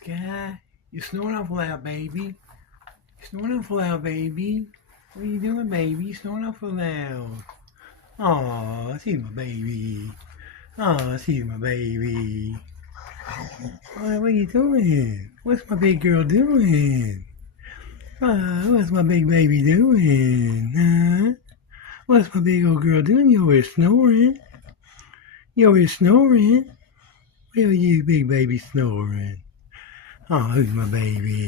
Sky, you're snoring awful loud, baby. You're snoring awful loud, baby. What are you doing, baby? You're snoring awful loud. Aw, see my baby. Aw, see my baby. What are you doing? What's my big girl doing? What's my big baby doing? Huh? What's my big old girl doing? You over snoring? You over snoring? Where are you, big baby, snoring? Oh, who's my baby?